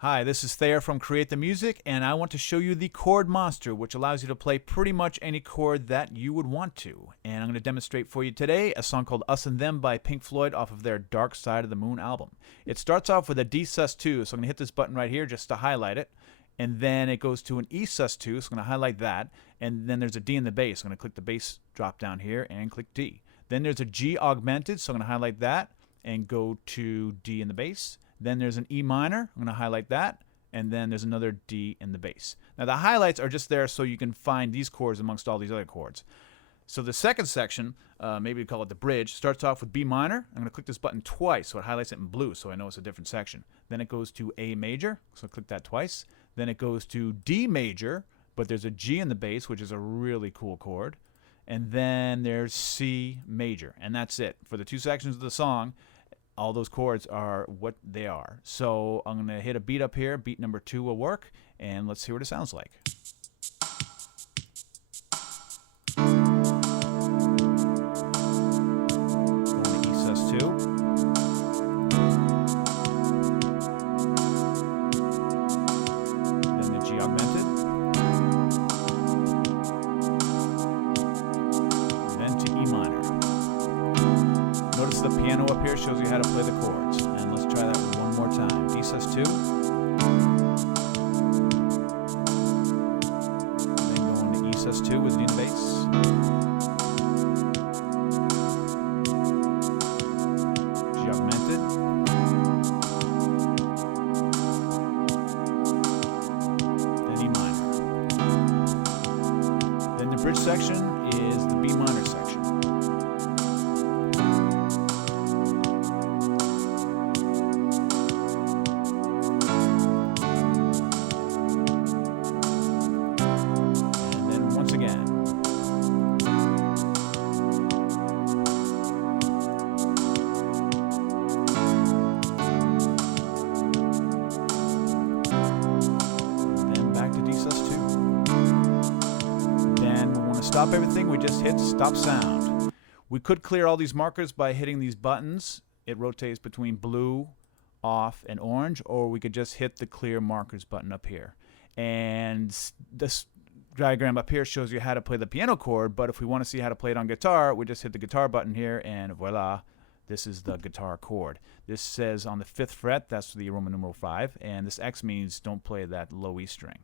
Hi, this is Thayer from Create the Music, and I want to show you the Chord Monster, which allows you to play pretty much any chord that you would want to. And I'm going to demonstrate for you today a song called Us and Them by Pink Floyd off of their Dark Side of the Moon album. It starts off with a D sus2, so I'm going to hit this button right here just to highlight it. And then it goes to an E sus2, so I'm going to highlight that. And then there's a D in the bass. I'm going to click the bass drop down here and click D. Then there's a G augmented, so I'm going to highlight that and go to D in the bass. Then there's an E minor. I'm going to highlight that. And then there's another D in the bass. Now the highlights are just there so you can find these chords amongst all these other chords. So the second section, maybe we call it the bridge, starts off with B minor. I'm going to click this button twice so it highlights it in blue so I know it's a different section. Then it goes to A major, so click that twice. Then it goes to D major, but there's a G in the bass, which is a really cool chord. And then there's C major, and that's it. For the two sections of the song, all those chords are what they are. So I'm going to hit a beat up here. Beat number 2 will work, and let's see what it sounds like. Going to E sus2. Then the G augmented. Then to E minor. Notice the piano up here shows you how to play the chords. And let's try that one more time. D sus2. Then going to E sus2 with D in the bass. G augmented. Then E minor. Then the bridge section is the B minor section. Stop everything, we just hit stop sound. We could clear all these markers by hitting these buttons. It rotates between blue, off, and orange, or we could just hit the clear markers button up here. And this diagram up here shows you how to play the piano chord, but if we want to see how to play it on guitar, we just hit the guitar button here, and voila, this is the guitar chord. This says on the 5th fret, that's the Roman numeral 5, and this X means don't play that low E string.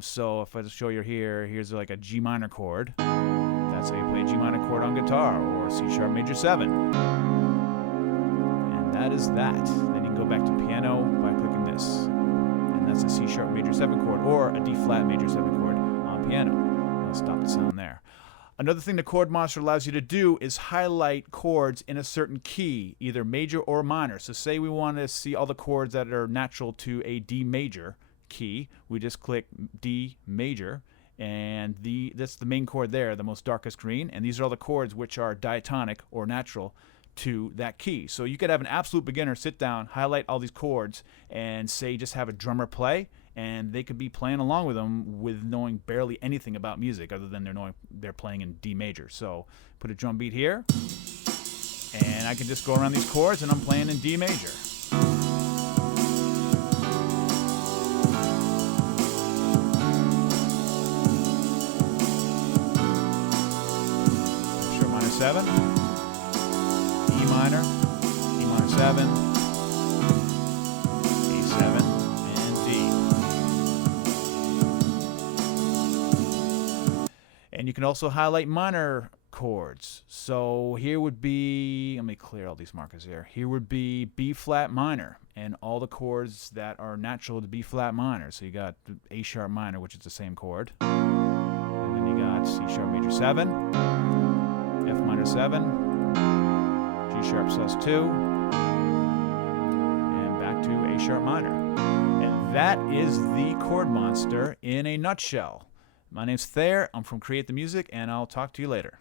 So if I just show you here, here's like a G minor chord. That's how you play a G minor chord on guitar, or C sharp major 7. And that is that. Then you can go back to piano by clicking this. And that's a C sharp major 7 chord, or a D flat major 7 chord on piano. I'll stop the sound there. Another thing the Chord Monster allows you to do is highlight chords in a certain key, either major or minor. So say we want to see all the chords that are natural to a D major key. We just click D major, and that's the main chord there, the most darkest green. And these are all the chords which are diatonic or natural to that key. So you could have an absolute beginner sit down, highlight all these chords, and say just have a drummer play, and they could be playing along with them with knowing barely anything about music other than they're playing in D major. So put a drum beat here, and I can just go around these chords, and I'm playing in D major. Sharp minor 7, E minor, E minor 7, E7, and D. And you can also highlight minor chords. So here would be, let me clear all these markers here. Here would be B flat minor, and all the chords that are natural to B flat minor. So you got A sharp minor, which is the same chord. And then you got C sharp major 7, F minor 7, G sharp sus2, and back to A sharp minor. And that is the Chord Monster in a nutshell. My name's Thayer, I'm from Create the Music, and I'll talk to you later.